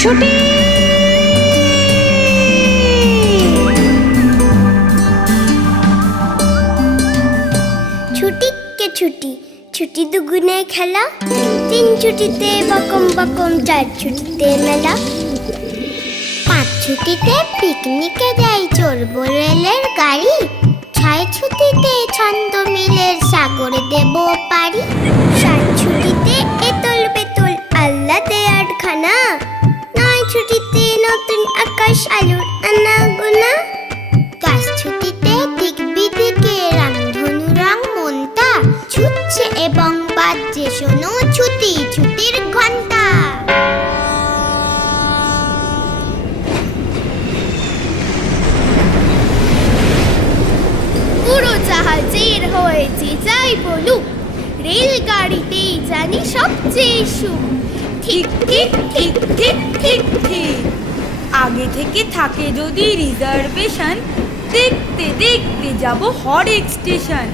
ছুটি। ছুটি কে ছুটি, ছুটি দুগুনে খেলা, 3 ছুটিতে বকম বকম, 4 ছুটিতে মেলা, 5 ছুটিতে পিকনিকে যাই চড়বো রেলের গাড়ি, 6 ছুটিতে ছন্দ মিলের সাগরে দেব পারি, 7 ছুটিতে এতল বেতল আল্লাদে আটখানা, 9 ছুটিতে নতুন আকাশ আলোর আনাগোনা, 10 ছুটিতে দেখবি দিকে রামধনু রং মনটা ছুটছে এবং বাজছে শোনো ছুটি ছুটির ঘন্টা। উড়োজাহাজের হয়েছে যাই বলুক, রেলগাড়িতেই জানি সবচেয়ে সুখ। ঠিক ঠিক ঠিক ঠিক ঠিক ঠিক, আগে থেকে থাকে যদি রিজার্ভেশন, দেখতে দেখতে যাব হরেক স্টেশন।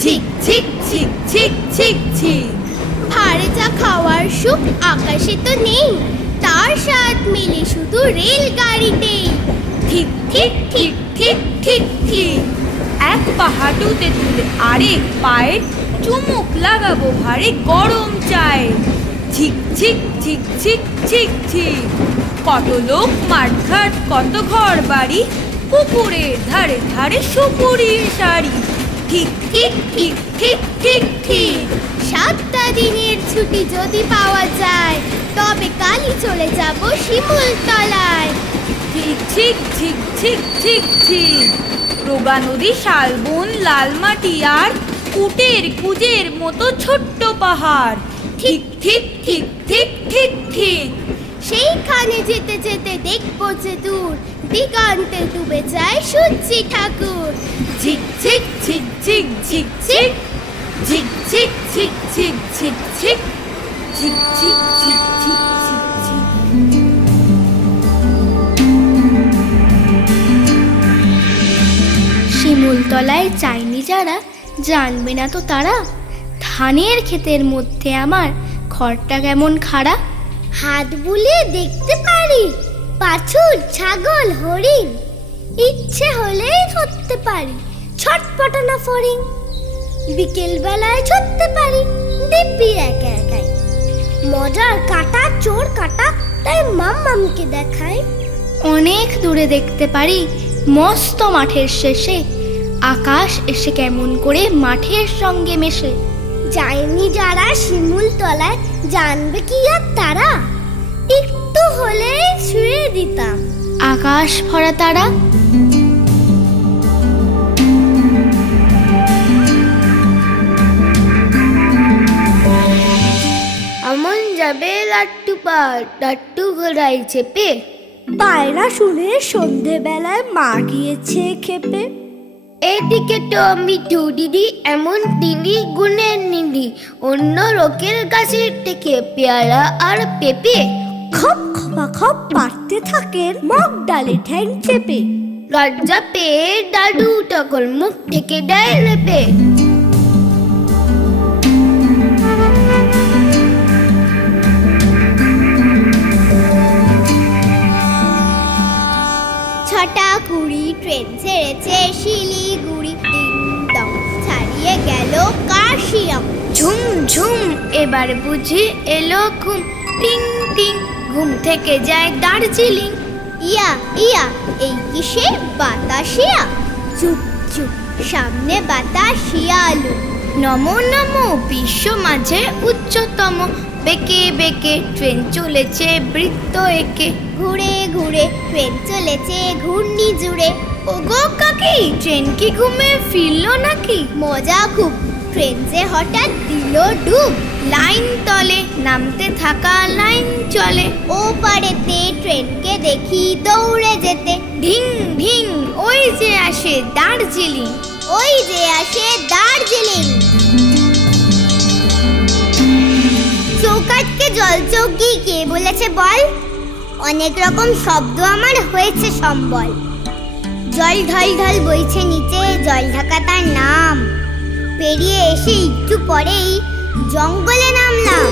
ঝিক ঝিক ঝিক ঝিক ঝিক ঝিক, ভাড়ে যা খাওয়ার সুখ আকাশে তো নেই, তার স্বাদ মিলে শুধু রেলগাড়িতেই। ঠিক ঠিক ঠিক ঠিক ঠিক ঠিক, এক পা হাঁটুতে তুলে আরেক পায়ে চুমুক লাগাবো ভারে গরম চায়ে। ঝিক ঝিক ঝিক ঝিক ঝিক ঝিক, কত লোক মাঠঘাট কত ঘর বাড়ি, পুকুরের ধারে ধারে সুপুরির শাড়ি। ঠিক ঠিক ঠিক ঠিক ঠিক ঠিক, 7টা দিনের ছুটি যদি পাওয়া যায়, তবে কালই চলে যাব শিমুলতলায়। ঠিক ঠিক ঠিক ঠিক ঠিক ঠিক, রোগা নদী, শালবন, লালমাটি আর কুটের কুজের মতো ছোট্ট পাহাড়। ঠিক ঠিক ঠিক ঠিক ঠিক ঠিক, সেইখানে যেতে যেতে দেখবো যে দূর দিগন্তে ডুবে যায় সূর্যি ঠাকুর। ঝিক ঝিক ঝিক ঝিক ঝিক ঝিক, ঝিক ঝিক ঝিক ঝিক ঝিক ঝিক, ঝিক ঝিক ঝিক ঝিক ঝিক ঝিক। শিমুলতলায় চাইনি যারা, জানবে না তো তারা, ধানের ক্ষেতের মধ্যে আমার ঘরটা কেমন খাড়া। হাত বুলিয়ে দেখতে পারি বাছুর, ছাগল, হরিণ, ইচ্ছে হলেই ধরতে পারি ছটপটানো ফড়িং, বিকেল বেলায় ছুটতে পারি দিব্যি একা একাই, মজার কাটা চোর কাটা তাই মাম্মামকে দেখাই। অনেক দূরে দেখতে পারি মস্ত মাঠের শেষে আকাশ এসে কেমন করে মাঠের সঙ্গে মেশে। যায়নি যারা শিমুলতলায়, জানবে কি আর তারা, একটু হলে ছুঁয়ে দিতাম আকাশ ভরা তারা। আমন যাবে লাট্টু পার, লাট্টু ঘোড়ায় চেপে, পায়রা শুনে সন্ধেবেলায় মা গিয়েছে খেপে। এদিকে তো মিঠু দিদি এমন দিদি গুণের নিধি, অন্য লোকের গাছের থেকে পেয়ারা আর পেঁপে, খপ খপা খপ পারতে থাকেন মগ ডালে ঠ্যাং চেপে। লজ্জা পেয়ে দাদু তখন মুখ থেকে দেয় লেপে। ছটা কুড়ি ট্রেন ছেড়েছে শিলিগুড়ি, টিংটং ছাড়িয়ে গেল কাশিয়াম, ঝুম ঝুম এবার বুঝি এলো ঘুম, টিং টিং ঘুম থেকে যায় দার্জিলিং। ইয়া ইয়া এই কিসে বাতাসিয়া, চুপ চুপ সামনে বাতাসিয়া আলু, নমো নমো বিশ্ব মাঝে উচ্চতম, বেঁকে বেঁকে ট্রেন চলেছে বৃত্ত এঁকে, ঘুরে ঘুরে ট্রেন চলেছে ঘূর্ণি জুড়ে। ওগো কাকি, ট্রেন কি ঘুমে ফিরলো নাকি? মজা খুব, ট্রেন যে হঠাৎ দিল ডুব, লাইন তলে নামতে থাকা লাইন চলে, ও পারেতে ট্রেনকে দেখি দৌড়ে যেতে, ঢিং ঢিং ওই যে আসে দার্জিলিং, ওই যে আসে দার্জিলিং। চৌকাটকে জল চৌকি কে বলেছে বল, অনেক রকম শব্দ আমার হয়েছে সম্বল, জল ঢল ঢল বইছে নিচে, জল ঢাকা তার নাম, পেরিয়ে এসে একটু পরেই জঙ্গলে নামলাম।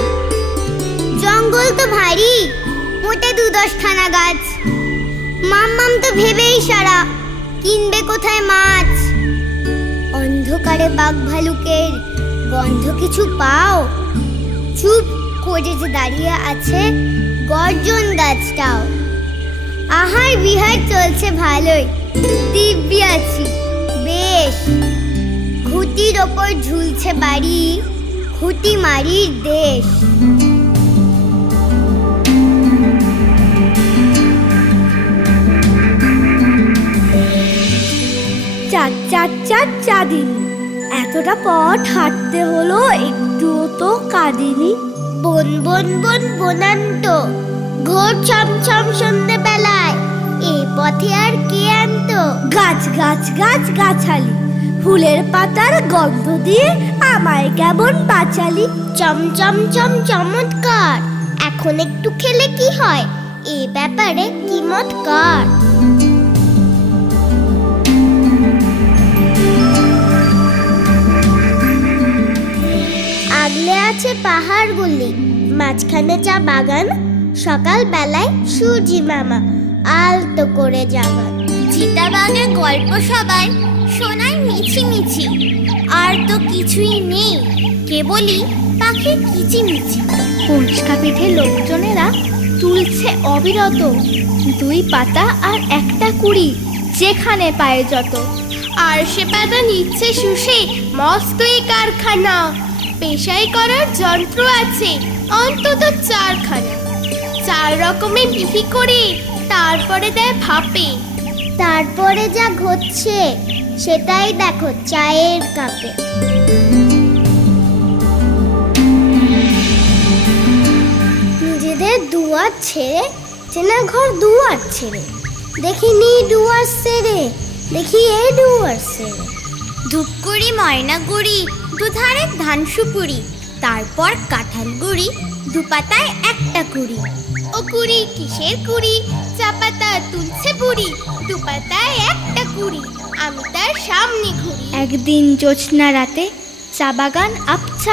জঙ্গল তো ভারী, মোটে 10-খানা গাছ। মাম্মাম তো ভেবেই সারা, কিনবে কোথায় মাছ? অন্ধকারে বাঘ ভালুকের গন্ধ কিছু পাও? চুপ করে যে দাঁড়িয়ে আছে গর্জন গাছটাও। আহার বিহার চলছে ভালোই, দিব্যি আছি বেশ। খুঁটির ওপর ঝুলছে বাড়ি, খুঁটি মারির দেশ। চাঁদিনী, এতটা পথ হাঁটতে হলো, একটুও তো কাঁদিনি। বন বন বন বনান্ত, ঘোর ছমছম সন্ধ্যেবেলায় এই পথে আর কে আনতো? গাছ গাছ গাছ গাছালি, ফুলের পাতার গন্ধ দিয়ে আমায় কেমন বাঁচালি। চমচম চম চমৎকার, এখন একটু খেলে কি হয়? এ ব্যাপারে কি মত কার? আগলে আছে পাহাড়গুলি, মাঝখানে চা বাগান, সকাল বেলায় সূর্যি মামা আলতো করে জাগান। চিতাবাঘের গল্প সবাই শোনায় মিছি মিছি, আর তো কিছুই নেই, কেবলই পাখির কিচিমিচি। পঞ্চকা পিঠে লোকজনেরা তুলছে অবিরত 2 পাতা আর 1টা কুড়ি, যেখানে পায় যত। আর সে পাতা নিচ্ছে শুষে মস্তই কারখানা, পেশাই করার যন্ত্র আছে অন্তত 4খানা। 4 রকমের বিহি করে তারপরে দেয় ভাপে। তারপরে যা ঘটছে সেটাই দেখো চায়ের কাপে। নিজেদের দুয়ার ছেড়ে চেনা ঘর দুয়ার ছেড়ে, দেখিনি দুয়ার ছেড়ে, দেখি এই দুয়ার ছেড়ে। ধূপগুড়ি ময়না গুড়ি, দুধারে ধান সুপুরি, তারপর কাঁঠাল গুড়ি, 2 পাতায় 1টা কুড়ি। ও কুড়ি কিসের কুড়ি? চা পাতা তুলছে বুড়ি, 2 পাতায় 1টা কুড়ি, আমি তার সামনে ঘুরি। একদিন জ্যোৎস্না রাতে চা বাগান আপ